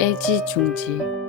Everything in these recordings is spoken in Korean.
애지중지.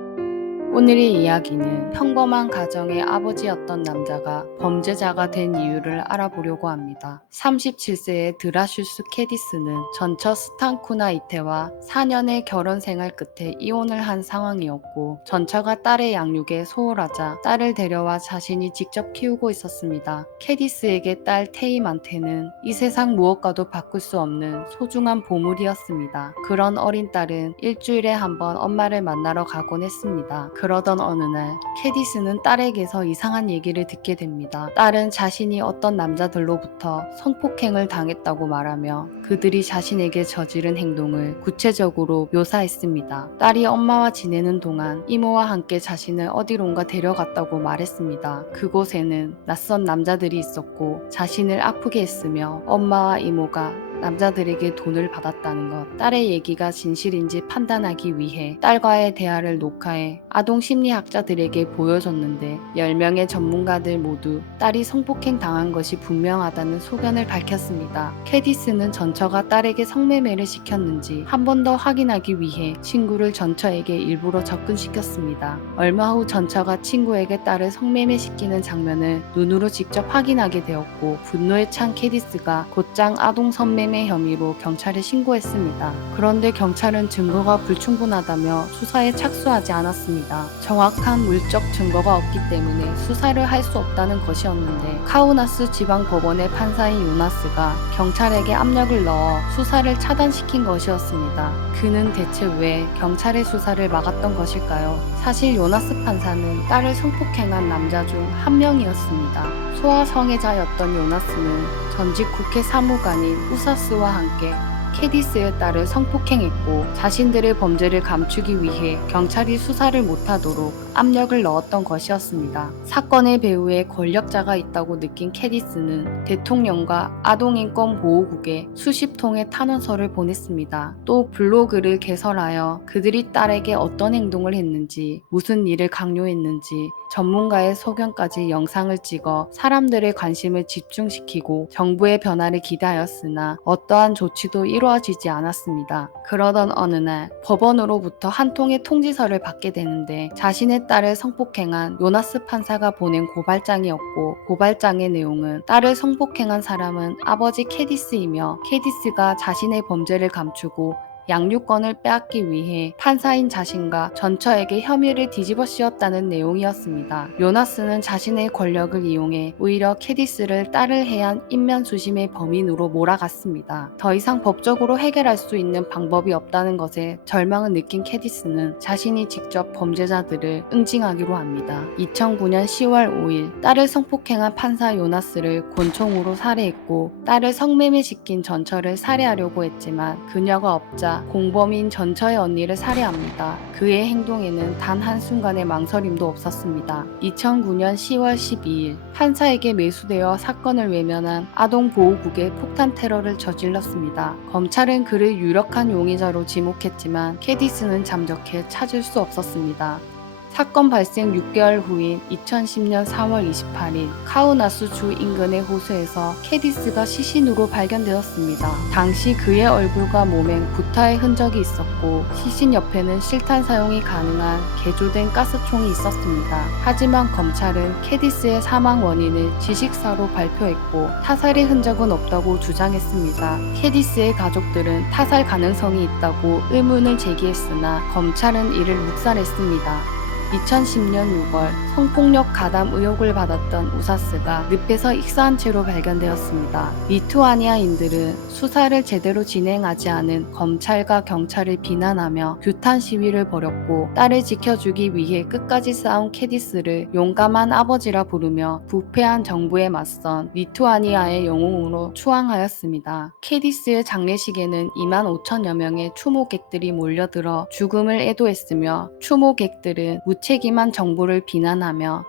오늘의 이야기는 평범한 가정의 아버지였던 남자가 범죄자가 된 이유를 알아보려고 합니다. 37세의 드라슈스 캐디스는 전처 스탄쿠나 이테와 4년의 결혼 생활 끝에 이혼을 한 상황이었고, 전처가 딸의 양육에 소홀하자 딸을 데려와 자신이 직접 키우고 있었습니다. 캐디스에게 딸 테임한테는 이 세상 무엇과도 바꿀 수 없는 소중한 보물이었습니다. 그런 어린 딸은 일주일에 한 번 엄마를 만나러 가곤 했습니다. 그러던 어느 날 캐디스는 딸에게서 이상한 얘기를 듣게 됩니다. 딸은 자신이 어떤 남자들로부터 성폭행을 당했다고 말하며 그들이 자신에게 저지른 행동을 구체적으로 묘사했습니다. 딸이 엄마와 지내는 동안 이모와 함께 자신을 어디론가 데려갔다고 말했습니다. 그곳에는 낯선 남자들이 있었고 자신을 아프게 했으며 엄마와 이모가 남자들에게 돈을 받았다는 것. 딸의 얘기가 진실인지 판단하기 위해 딸과의 대화를 녹화해 아동 심리학자들에게 보여줬는데 10명의 전문가들 모두 딸이 성폭행 당한 것이 분명하다는 소견을 밝혔습니다. 캐디스는 전처가 딸에게 성매매를 시켰는지 한 번 더 확인하기 위해 친구를 전처에게 일부러 접근시켰습니다. 얼마 후 전처가 친구에게 딸을 성매매 시키는 장면을 눈으로 직접 확인하게 되었고, 분노에 찬 캐디스가 곧장 아동 성매매 혐의로 경찰에 신고했습니다. 그런데 경찰은 증거가 불충분하다며 수사에 착수하지 않았습니다. 정확한 물적 증거가 없기 때문에 수사를 할 수 없다는 것이었는데, 카우나스 지방법원의 판사인 요나스가 경찰에게 압력을 넣어 수사를 차단시킨 것이었습니다. 그는 대체 왜 경찰의 수사를 막았던 것일까요? 사실 요나스 판사는 딸을 성폭행한 남자 중 한 명이었습니다. 소아 성애자였던 요나스는 전직 국회 사무관인 우사스와 함께 캐디스의 딸을 성폭행했고, 자신들의 범죄를 감추기 위해 경찰이 수사를 못하도록 압력을 넣었던 것이었습니다. 사건의 배후에 권력자가 있다고 느낀 캐디스는 대통령과 아동인권보호국에 수십 통의 탄원서를 보냈습니다. 또 블로그를 개설하여 그들이 딸에게 어떤 행동을 했는지, 무슨 일을 강요했는지, 전문가의 소견까지 영상을 찍어 사람들의 관심을 집중시키고 정부의 변화를 기대하였으나 어떠한 조치도 이루어지지 않았습니다. 그러던 어느 날 법원으로부터 한 통의 통지서를 받게 되는데, 자신의 딸을 성폭행한 요나스 판사가 보낸 고발장이었고, 고발장의 내용은 딸을 성폭행한 사람은 아버지 캐디스이며 캐디스가 자신의 범죄를 감추고 양육권을 빼앗기 위해 판사인 자신과 전처에게 혐의를 뒤집어 씌웠다는 내용이었습니다. 요나스는 자신의 권력을 이용해 오히려 캐디스를 딸을 해한 인면수심의 범인으로 몰아갔습니다. 더 이상 법적으로 해결할 수 있는 방법이 없다는 것에 절망을 느낀 캐디스는 자신이 직접 범죄자들을 응징하기로 합니다. 2009년 10월 5일 딸을 성폭행한 판사 요나스를 권총으로 살해했고, 딸을 성매매시킨 전처를 살해하려고 했지만 그녀가 없자 공범인 전처의 언니를 살해합니다. 그의 행동에는 단 한순간의 망설임도 없었습니다. 2009년 10월 12일 판사에게 매수되어 사건을 외면한 아동보호국의 폭탄 테러를 저질렀습니다. 검찰은 그를 유력한 용의자로 지목했지만 캐디스는 잠적해 찾을 수 없었습니다. 사건 발생 6개월 후인 2010년 4월 28일 카우나스 주 인근의 호수에서 캐디스가 시신으로 발견되었습니다. 당시 그의 얼굴과 몸엔 구타의 흔적이 있었고, 시신 옆에는 실탄 사용이 가능한 개조된 가스총이 있었습니다. 하지만 검찰은 캐디스의 사망 원인을 지식사로 발표했고 타살의 흔적은 없다고 주장했습니다. 캐디스의 가족들은 타살 가능성이 있다고 의문을 제기했으나 검찰은 이를 묵살했습니다. 2010년 6월 성폭력 가담 의혹을 받았던 우사스가 늪에서 익사한 채로 발견되었습니다. 리투아니아인들은 수사를 제대로 진행하지 않은 검찰과 경찰을 비난하며 규탄 시위를 벌였고, 딸을 지켜주기 위해 끝까지 싸운 캐디스를 용감한 아버지라 부르며 부패한 정부에 맞선 리투아니아의 영웅으로 추앙하였습니다. 캐디스의 장례식에는 2만 5천여 명의 추모객들이 몰려들어 죽음을 애도했으며, 추모객들은 무책임한 정부를 비난하며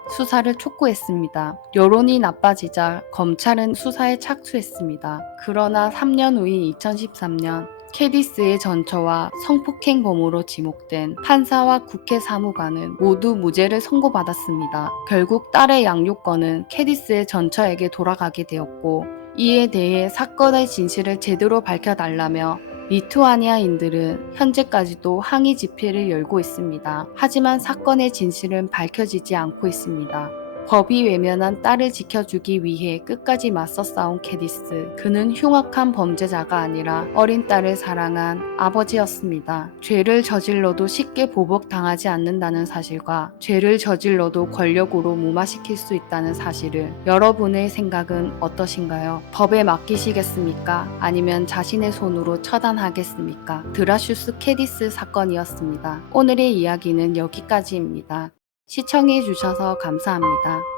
수사를 촉구했습니다. 여론이 나빠지자 검찰은 수사에 착수했습니다. 그러나 3년 후인 2013년 캐디스의 전처와 성폭행범으로 지목된 판사와 국회 사무관은 모두 무죄를 선고받았습니다. 결국 딸의 양육권은 캐디스의 전처에게 돌아가게 되었고, 이에 대해 사건의 진실을 제대로 밝혀달라며 리투아니아인들은 현재까지도 항의 집회를 열고 있습니다. 하지만 사건의 진실은 밝혀지지 않고 있습니다. 법이 외면한 딸을 지켜주기 위해 끝까지 맞서 싸운 캐디스. 그는 흉악한 범죄자가 아니라 어린 딸을 사랑한 아버지였습니다. 죄를 저질러도 쉽게 보복당하지 않는다는 사실과 죄를 저질러도 권력으로 무마시킬 수 있다는 사실을 여러분의 생각은 어떠신가요? 법에 맡기시겠습니까? 아니면 자신의 손으로 처단하겠습니까? 드라슈스 캐디스 사건이었습니다. 오늘의 이야기는 여기까지입니다. 시청해 주셔서 감사합니다.